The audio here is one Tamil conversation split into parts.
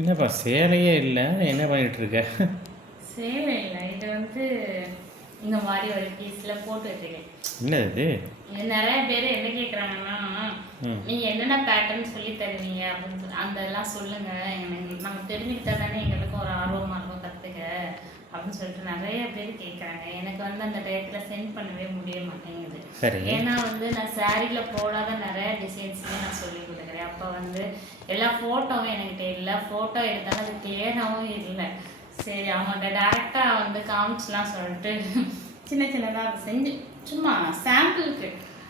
என்னப்பா சேலையே இல்லை, என்ன பண்ணிட்டு இருக்க? சேலை இல்லை, இது வந்து இந்த மாதிரி ஒரு பீஸில் போட்டு வச்சுருக்கேன். என்னது இது நிறைய பேர் என்ன கேட்குறாங்கன்னா, ம் நீங்கள் என்னென்ன பேட்டர்ன் சொல்லி தருவீங்க அப்படின்னு சொல்லி அதெல்லாம் சொல்லுங்கள். எனக்கு நம்ம தெரிஞ்சுக்கிட்டா தானே எங்களுக்கும் ஒரு ஆர்வமாக இருக்கும் கற்றுக்க அப்படின்னு சொல்லிட்டு நிறைய பேர் கேட்குறாங்க. எனக்கு வந்து அந்த டயத்தில் சென்ட் பண்ணவே முடிய மாட்டேங்குது. சரி. ஏன்னா வந்து நான் சாரியில் போடாத நிறைய டிசைன்ஸுமே நான் சொல்லி கொடுக்குறேன். அப்போ வந்து எல்லா ஃபோட்டோவும் என்கிட்ட இல்லை, ஃபோட்டோ எடுத்தாலும் அது கிளியராகவும் இல்லை. சரி, அவங்கள்ட்ட டேரெக்டாக வந்து காமிச்சலாம் சொல்லிட்டு சின்ன சின்னதாக அதை செஞ்சு சும்மா சாம்பிளுக்கு,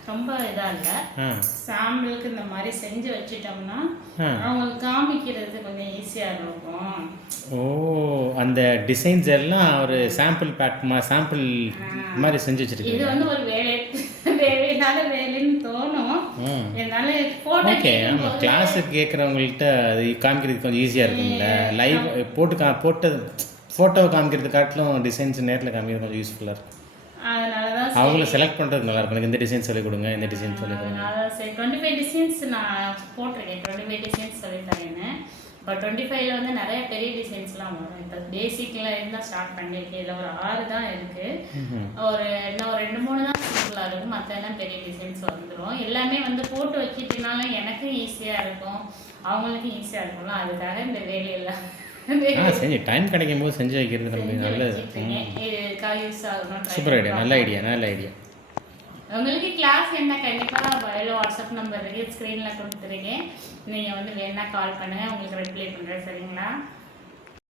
ரொம்ப இதாக இல்லை, சாம்பிளுக்கு இந்த மாதிரி செஞ்சு வச்சுட்டோம்னா அவங்களுக்கு காமிக்கிறது கொஞ்சம் ஈஸியாக இருக்கும். ஓ, அந்த டிசைன்ஸ் எல்லாம் ஒரு சாம்பிள் சாம்பிள் மாதிரி செஞ்சு வச்சிருக்கீங்க. இது வந்து ஒரு வேலையினால வேலைன்னு தோணும். என்னால ஃபோட்டோ ஓகே. ஆமாம், கிளாஸுக்கு கேட்குறவங்கள்ட்ட அது காமிக்கிறதுக்கு கொஞ்சம் ஈஸியாக இருக்குங்களா? லைவ் போட்டது ஃபோட்டோவை காமிக்கிறது காட்டிலும் டிசைன்ஸ் நேரில் காமிக்கிறது கொஞ்சம் யூஸ்ஃபுல்லாக இருக்கும். அதனால தான் அவங்கள செலக்ட் பண்ணுறது நல்லா இருக்கும். எனக்கு இந்த டிசைன் சொல்லிக் கொடுங்க, இந்த டிசைன் சொல்லிக் கொடுங்க. அதனால சரி 25 டிசைன்ஸ் நான் போட்டிருக்கேன். 25 டிசைன்ஸ் சொல்லித்தரேன்னு. இப்போ 25ல் வந்து நிறைய பெரிய டிசைன்ஸ்லாம் வரும். இப்போ பேசிக்கில் இருந்தால் ஸ்டார்ட் பண்ணியிருக்கேன். இதில் ஒரு 6 தான் இருக்குது. இன்னும் ஒரு 2-3 தான் சிம்பிளாக இருக்கும். மற்ற எல்லாம் பெரிய டிசைன்ஸ் வந்துடும். எல்லாமே வந்து போட்டு வச்சுட்டினாலும் எனக்கும் ஈஸியாக இருக்கும், அவங்களுக்கும் ஈஸியாக இருக்கும்ல. அதுக்காக இந்த வேலையெல்லாம் செஞ்சு டைம் கிடைக்கும் போது செஞ்சு வைக்கிறது நமக்கு நல்லது. சூப்பர் ஐடியா, நல்ல ஐடியா, நல்ல ஐடியா. உங்களுக்கு கிளாஸ் என்ன கண்டிப்பாக பயோல வாட்ஸ்அப் நம்பர் இருக்குது, ஸ்க்ரீனில் கொடுத்துருக்கேன். நீங்கள் வந்து வேணா கால் பண்ணுங்கள், உங்களுக்கு ரிப்ளை பண்ணுறேன். சரிங்களா?